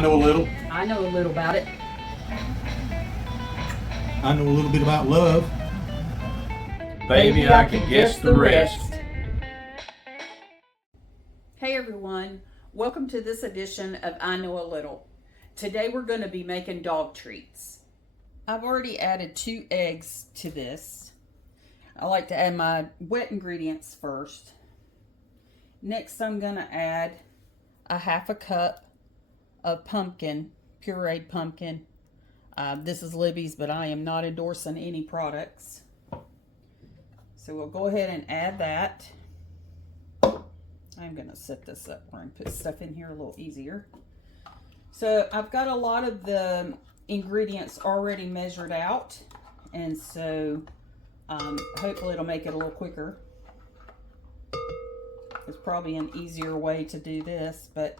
know a little. I know a little about it. I know a little bit about love. Baby, I can guess the rest. Hey everyone, welcome to this edition of I Know a Little. Today we're going to be making dog treats. I've already added 2 eggs to this. I like to add my wet ingredients first. Next I'm going to add a 1/2 cup of pumpkin, pureed pumpkin. This is Libby's, but I am not endorsing any products. So we'll go ahead and add that. I'm going to set this up where I can put stuff in here a little easier. So I've got a lot of the ingredients already measured out, and so hopefully it'll make it a little quicker. There's probably an easier way to do this, but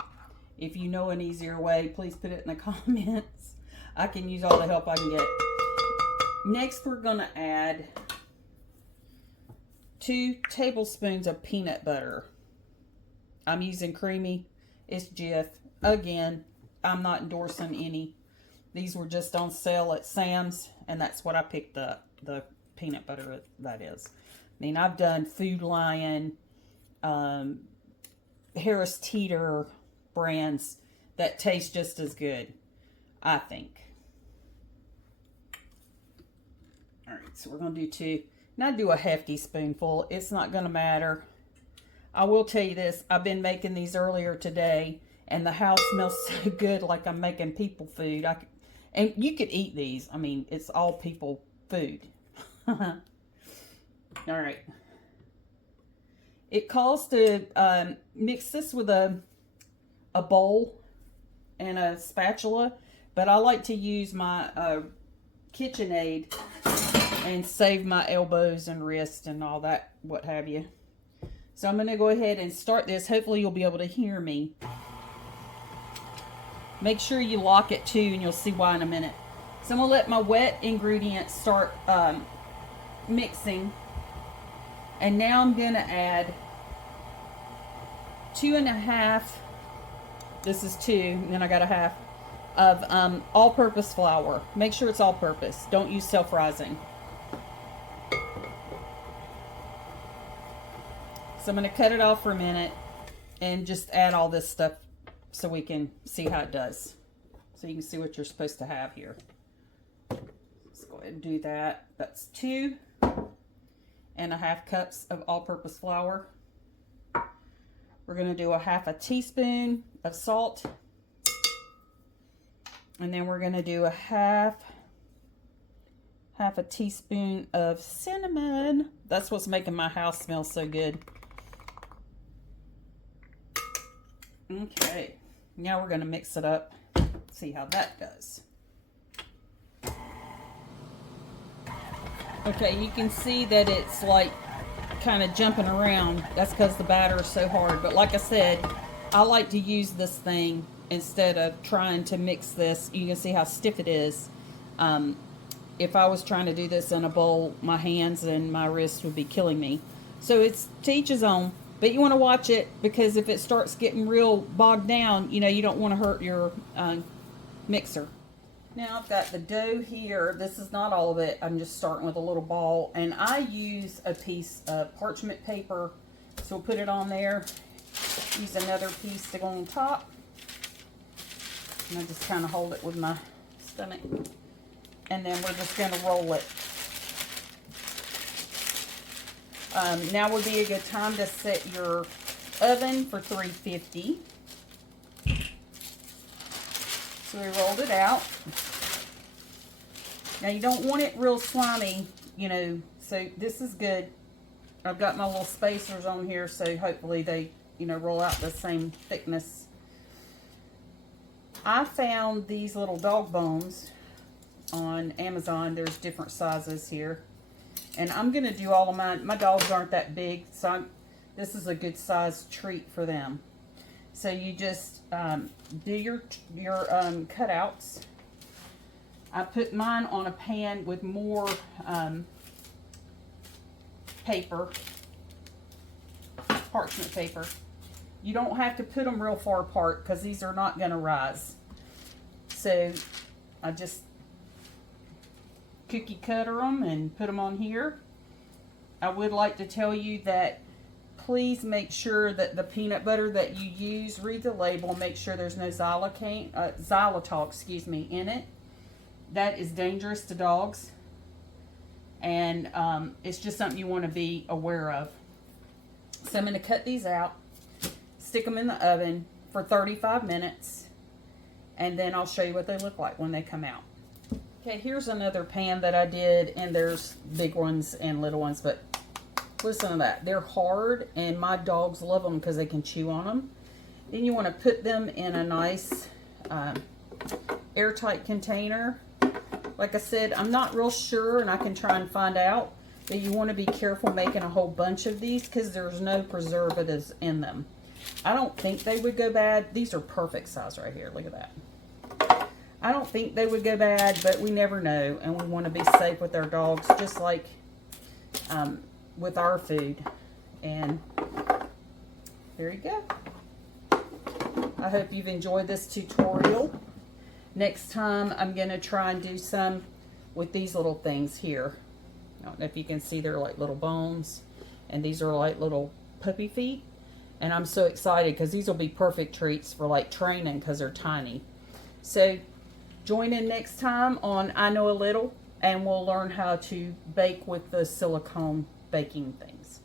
if you know an easier way, please put it in the comments. I can use all the help I can get. Next, we're going to add 2 tablespoons of peanut butter. I'm using creamy. It's Jif. Again, I'm not endorsing any. These were just on sale at Sam's, and that's what I picked up. The peanut butter, that is. I mean, I've done Food Lion, Harris Teeter brands that taste just as good, I think. All right, so we're going to do 2. Now do a hefty spoonful. It's not going to matter. I will tell you this. I've been making these earlier today, and the house smells so good, like I'm making people food. And you could eat these. I mean, it's all people food. All right. It calls to mix this with a bowl and a spatula, but I like to use my KitchenAid and save my elbows and wrists and all that, what have you. So I'm going to go ahead and start this. Hopefully you'll be able to hear me. Make sure you lock it too, and you'll see why in a minute. So I'm going to let my wet ingredients start mixing. And now I'm going to add 2.5, this is 2, and then I got a half, of all-purpose flour. Make sure it's all-purpose. Don't use self-rising. So I'm going to cut it off for a minute and just add all this stuff so we can see how it does. So you can see what you're supposed to have here. Let's go ahead and do that. That's 2.5 cups of all-purpose flour. We're going to do a 1/2 teaspoon of salt. And then we're going to do a half a teaspoon of cinnamon. That's what's making my house smell so good. Okay, now we're going to mix it up, see how that does. Okay, you can see that it's like kind of jumping around. That's because the batter is so hard. But like I said, I like to use this thing instead of trying to mix this. You can see how stiff it is. If I was trying to do this in a bowl, my hands and my wrists would be killing me. So it's to each his own. But you want to watch it, because if it starts getting real bogged down, you know, you don't want to hurt your mixer. Now I've got the dough here. This is not all of it. I'm just starting with a little ball. And I use a piece of parchment paper. So we'll put it on there. Use another piece to go on top. And I just kind of hold it with my stomach. And then we're just going to roll it. Now would be a good time to set your oven for 350. So we rolled it out. Now you don't want it real slimy, you know, so this is good. I've got my little spacers on here, so hopefully they, you know, roll out the same thickness. I found these little dog bones on Amazon. There's different sizes here. And I'm going to do all of mine. My dogs aren't that big, so this is a good size treat for them. So you just do your cutouts. I put mine on a pan with more paper, parchment paper. You don't have to put them real far apart because these are not going to rise. So I just cookie cutter them and put them on here. I would like to tell you that please make sure that the peanut butter that you use, read the label, make sure there's no xylitol, in it. That is dangerous to dogs, and it's just something you want to be aware of. So I'm going to cut these out, stick them in the oven for 35 minutes, and then I'll show you what they look like when they come out. Okay, here's another pan that I did, and there's big ones and little ones, but listen to that. They're hard, and my dogs love them because they can chew on them. Then you want to put them in a nice airtight container. Like I said, I'm not real sure, and I can try and find out, but you want to be careful making a whole bunch of these because there's no preservatives in them. I don't think they would go bad. These are perfect size right here. Look at that. I don't think they would go bad, but we never know, and we want to be safe with our dogs, just like with our food. And there you go. I hope you've enjoyed this tutorial. Next time I'm going to try and do some with these little things here. I don't know if you can see, they're like little bones, and these are like little puppy feet. And I'm so excited because these will be perfect treats for like training because they're tiny. So join in next time on I Know a Little, and we'll learn how to bake with the silicone baking things.